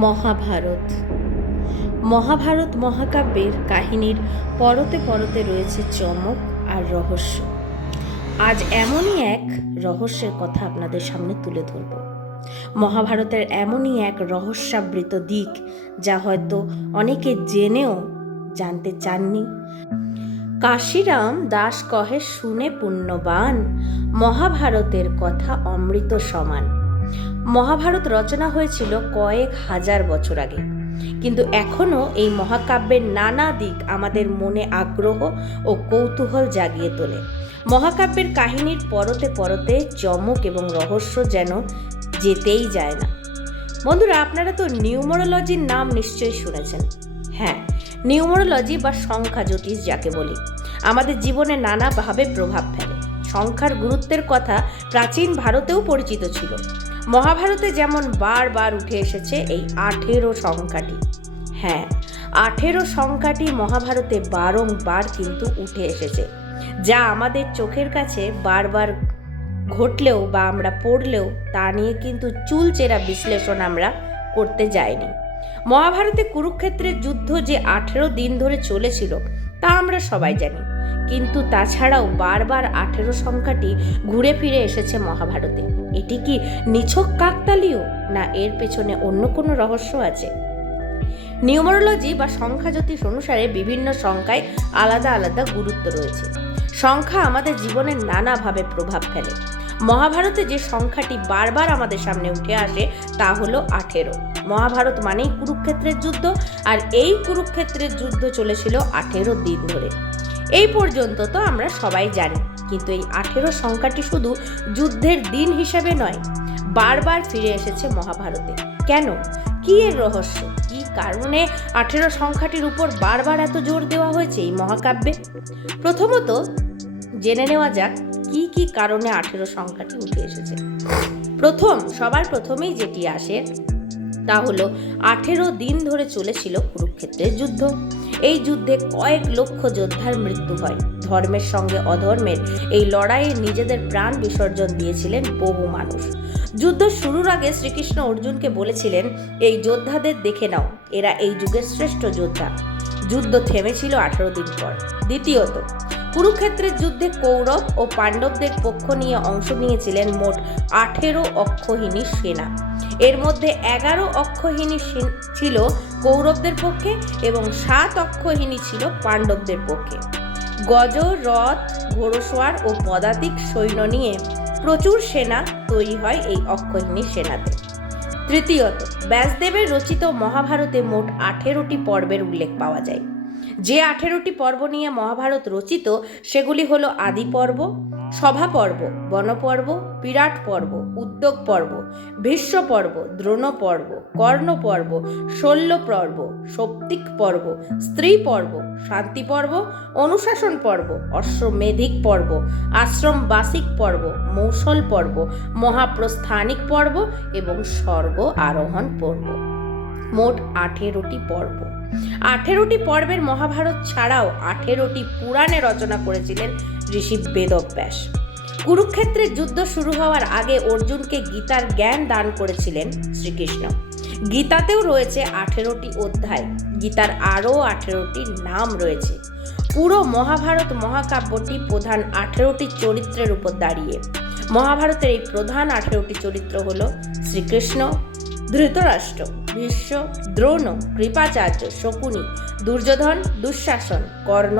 মহাভারত। মহাভারত মহাকাব্যের কাহিনীর পরতে পরতে রয়েছে চমক আর রহস্য। আজ এমনই এক রহস্যের কথা আপনাদের সামনে তুলে ধরব। মহাভারতের এমনই এক রহস্যাবৃত দিক যা হয়তো অনেকে জেনেও জানতে চাননি। কাশিরাম দাস কহে শুনে পুণ্যবান, মহাভারতের কথা অমৃত সমান। মহাভারত রচনা হয়েছিল কয়েক হাজার বছর আগে, কিন্তু এখনও এই মহাকাব্যের নানা দিক আমাদের মনে আগ্রহ ও কৌতূহল জাগিয়ে তোলে। মহাকাব্যের কাহিনীর পরতে পরতে চমক এবং রহস্য যেন যেতেই যায় না। বন্ধুরা, আপনারা তো নিউমারোলজির নাম নিশ্চয়ই শুনেছেন। হ্যাঁ, নিউমারোলজি বা সংখ্যা জ্যোতিষ যাকে বলি, আমাদের জীবনে নানাভাবে প্রভাব ফেলে। সংখ্যার গুরুত্বের কথা প্রাচীন ভারতেও পরিচিত ছিল। মহাভারতে যেমন বারবার উঠে এসেছে এই 18 সংখ্যাটি। হ্যাঁ, 18 সংখ্যাটি মহাভারতে বারংবার কিন্তু উঠে এসেছে, যা আমাদের চোখের কাছে বারবার ঘটলেও বা আমরা পড়লেও তা নিয়ে কিন্তু চুলচেরা বিশ্লেষণ আমরা করতে যাইনি। মহাভারতে কুরুক্ষেত্রের যুদ্ধ যে 18 দিন ধরে চলেছিল তা আমরা সবাই জানি, কিন্তু তাছাড়াও বারবার 18 সংখ্যাটি ঘুরে ফিরে এসেছে মহাভারতে। এটি কি নিছক কাকতালীয়, না এর পেছনে অন্য কোনো রহস্য আছে? নিউমারোলজি বা সংখ্যা জ্যোতিষ অনুসারে বিভিন্ন সংখ্যায় আলাদা আলাদা গুরুত্ব রয়েছে। সংখ্যা আমাদের জীবনে নানাভাবে প্রভাব ফেলে। মহাভারতে যে সংখ্যাটি বারবার আমাদের সামনে উঠে আসে তা হলো 18। মহাভারত মানেই কুরুক্ষেত্রের যুদ্ধ, আর এই কুরুক্ষেত্রের যুদ্ধ চলেছিল 18 দিন ধরে। এই পর্যন্ত তো আমরা সবাই জানি, কিন্তু এই 18 সংখ্যাটি শুধু যুদ্ধের দিন হিসেবে নয়, বারবার ফিরে এসেছে মহাভারতে। কেন? কি এর রহস্য? কি কারণে 18 সংখ্যাটির উপর বারবার এত জোর দেওয়া হয়েছে এই মহাকাব্যে? প্রথমত জেনে নেওয়া যাক কি কি কারণে 18 সংখ্যাটি উঠে এসেছে। সবার প্রথমেই যেটি আসে তা হলো 18 দিন ধরে চলেছিল কুরুক্ষেত্রের যুদ্ধ। এই যুদ্ধে কয়েক লক্ষ যোদ্ধার মৃত্যু হয়। ধর্মের সঙ্গে অধর্মের এই লড়াইয়ে নিজেদের প্রাণ বিসর্জন দিয়েছিলেন বহু মানুষ। যুদ্ধ শুরুর আগে শ্রীকৃষ্ণ অর্জুনকে বলেছিলেন, এই যোদ্ধাদের দেখে নাও, এরা এই যুগের শ্রেষ্ঠ যোদ্ধা। যুদ্ধ থেমেছিল 18 দিন পর। দ্বিতীয়ত, কুরুক্ষেত্রের যুদ্ধে কৌরব ও পাণ্ডবদের পক্ষ নিয়ে অংশ নিয়েছিলেন মোট 18 অক্ষৌহিনী সেনা। এর মধ্যে 11 অক্ষৌহিনী ছিল কৌরবদের পক্ষে এবং 7 অক্ষৌহিনী ছিল পাণ্ডবদের পক্ষে। গজ, রথ, ঘোড়সওয়ার ও পদাতিক সৈন্য নিয়ে প্রচুর সেনা তৈরি হয় এই অক্ষৌহিনী সেনাতে। তৃতীয়ত, ব্যাসদেবের রচিত মহাভারতে মোট 18টি পর্বের উল্লেখ পাওয়া যায়। যে 18টি পর্ব নিয়ে মহাভারত রচিত সেগুলি হলো আদি পর্ব, সভা পর্ব, বনপর্ব, বিরাট পর্ব, উদ্যোগ পর্ব, ভীষ্ম পর্ব, দ্রোণ পর্ব, কর্ণ পর্ব, শল্য পর্ব, সৌপ্তিক পর্ব, স্ত্রী পর্ব, শান্তি পর্ব, অনুশাসন পর্ব, অশ্বমেধিক পর্ব, আশ্রমবাসিক পর্ব, মৌসল পর্ব, মহাপ্রস্থানিক পর্ব এবং স্বর্গ আরোহণ পর্ব। মোট 18টি পর্ব। 18টি পর্বের মহাভারত ছাড়াও 18টি পুরাণে রচনা করেছিলেন ঋষি বেদব্যাস। কুরুক্ষেত্রের যুদ্ধ শুরু হওয়ার আগে অর্জুনকে গীতার জ্ঞান দান করেছিলেন শ্রীকৃষ্ণ। গীতাতেও রয়েছে 18টি অধ্যায়। গীতার আরও 18টি নাম রয়েছে। পুরো মহাভারত মহাকাব্যটি প্রধান 18টি চরিত্রের উপর দাঁড়িয়ে। মহাভারতের এই প্রধান 18টি চরিত্র হল শ্রীকৃষ্ণ, ধৃতরাষ্ট্র, ভীষ্ম, দ্রোণ, কৃপাচার্য, শকুনি, দুর্যোধন, দুঃশাসন, কর্ণ,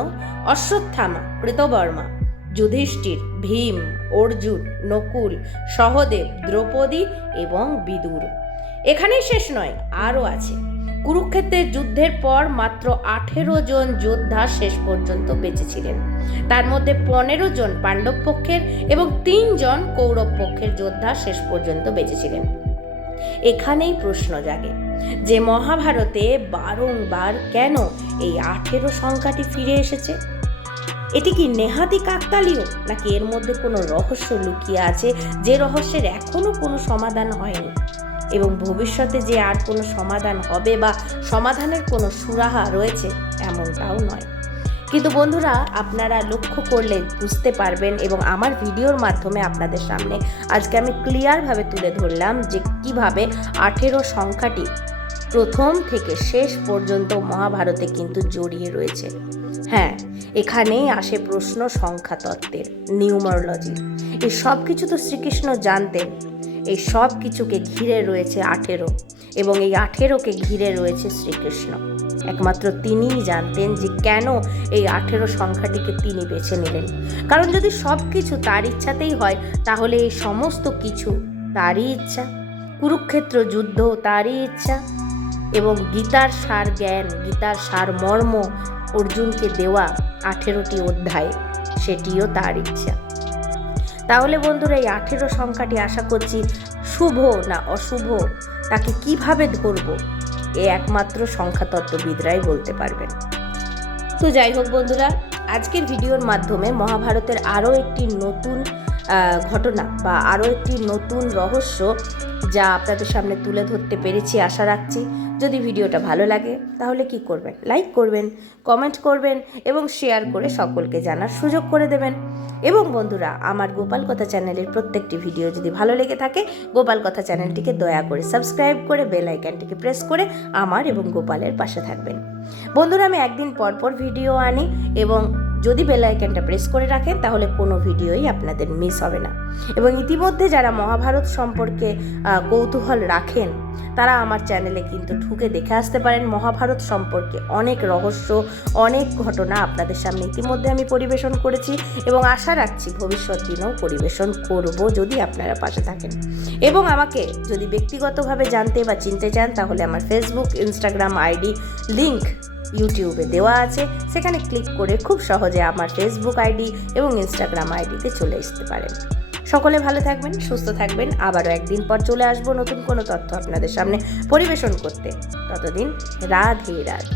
অশ্বত্থামা, কৃতবর্মা, যুধিষ্ঠির, ভীম, অর্জুন, নকুল, সহদেব, দ্রৌপদী এবং বিদুর। এখানেই শেষ নয়, আরও আছে। কুরুক্ষেত্রের যুদ্ধের পর মাত্র 18 জন যোদ্ধা শেষ পর্যন্ত বেঁচে ছিলেন। তার মধ্যে 15 জন পাণ্ডব পক্ষের এবং 3 জন কৌরব পক্ষের যোদ্ধা শেষ পর্যন্ত বেঁচে ছিলেন। এখানেই প্রশ্ন জাগে যে মহাভারতে বারংবার কেন এই 18 সংখ্যাটি ফিরে এসেছে? এটি কি নেহাতি কাকতালীয়, নাকি এর মধ্যে কোনো রহস্য লুকিয়ে আছে যে রহস্যের এখনো কোনো সমাধান হয়নি এবং ভবিষ্যতে যে আর কোনো সমাধান হবে বা সমাধানের কোনো সুরাহা রয়েছে এমনটাও নয়। কিন্তু বন্ধুরা, আপনারা লক্ষ্য করলে বুঝতে পারবেন এবং আমার ভিডিওর মাধ্যমে আপনাদের সামনে আজকে আমি ক্লিয়ারভাবে তুলে ধরলাম যে কিভাবে 18 সংখ্যাটি প্রথম থেকে শেষ পর্যন্ত মহাভারতে কিন্তু জড়িয়ে রয়েছে। হ্যাঁ, এখানেই আসে প্রশ্ন সংখ্যাতত্ত্বের, নিউমারোলজি। এই সব কিছু তো শ্রীকৃষ্ণ জানতেন। এই সব কিছুকে ঘিরে রয়েছে 18, এবং এই 18কে ঘিরে রয়েছে শ্রীকৃষ্ণ। একমাত্র তিনিই জানতেন যে কেন এই 18 সংখ্যাটিকে তিনি বেছে নিলেন। কারণ যদি সব কিছু তার ইচ্ছাতেই হয়, তাহলে এই সমস্ত কিছু তারই ইচ্ছা। কুরুক্ষেত্র যুদ্ধ তারই ইচ্ছা, এবং গীতার সার জ্ঞান, গীতার সার মর্ম অর্জুনকে দেওয়া 18টি অধ্যায়, সেটিও তার ইচ্ছা। তাহলে বন্ধুরা, এই 18 সংখ্যাটি আশা করছি শুভ না অশুভ, তাকে কিভাবে ধরব, এ একমাত্র সংখ্যাতত্ত্ববিদরাই বলতে পারবেন। তো যাই হোক বন্ধুরা, আজকের ভিডিওর মাধ্যমে মহাভারতের আরও একটি নতুন ঘটনা বা আরও একটি নতুন রহস্য যা আপনাদের সামনে তুলে ধরতে পেরেছি আশা রাখছি। যদি ভিডিওটা ভালো লাগে তাহলে কি করবেন? লাইক করবেন, কমেন্ট করবেন এবং শেয়ার করে সকলকে জানার সুযোগ করে দেবেন। এবং বন্ধুরা, আমার গোপাল কথা চ্যানেলের প্রত্যেকটি ভিডিও যদি ভালো লেগে থাকে, গোপাল কথা চ্যানেলটিকে দয়া করে সাবস্ক্রাইব করে বেল আইকনটিকে প্রেস করে আমার এবং গোপালের পাশে থাকবেন। বন্ধুরা, আমি একদিন পর পর ভিডিও আনি, এবং যদি বেল আইকনটা প্রেস করে রাখেন তাহলে কোনো ভিডিওই আপনাদের মিস হবে না। এবং ইতিমধ্যে যারা মহাভারত সম্পর্কে কৌতূহল রাখেন, তারা আমার চ্যানেলে কিন্তু ঢুকে দেখে আসতে পারেন। মহাভারত সম্পর্কে অনেক রহস্য, অনেক ঘটনা আপনাদের সামনে ইতিমধ্যে আমি পরিবেশন করেছি, এবং আশা রাখছি ভবিষ্যৎ দিনেও পরিবেশন করব যদি আপনারা পাশে থাকেন। এবং আমাকে যদি ব্যক্তিগতভাবে জানতে বা চিনতে চান, তাহলে আমার ফেসবুক, ইনস্টাগ্রাম আইডি লিংক ইউটিউবে দেওয়া আছে। সেখানে ক্লিক করে খুব সহজে আমার ফেসবুক আইডি এবং ইনস্টাগ্রাম আইডিতে চলে আসতে পারেন। সকলে ভালো থাকবেন, সুস্থ থাকবেন। আবারও একদিন পর চলে আসবো নতুন কোনো তথ্য আপনাদের সামনে পরিবেশন করতে। ততদিন রাধে রাধে।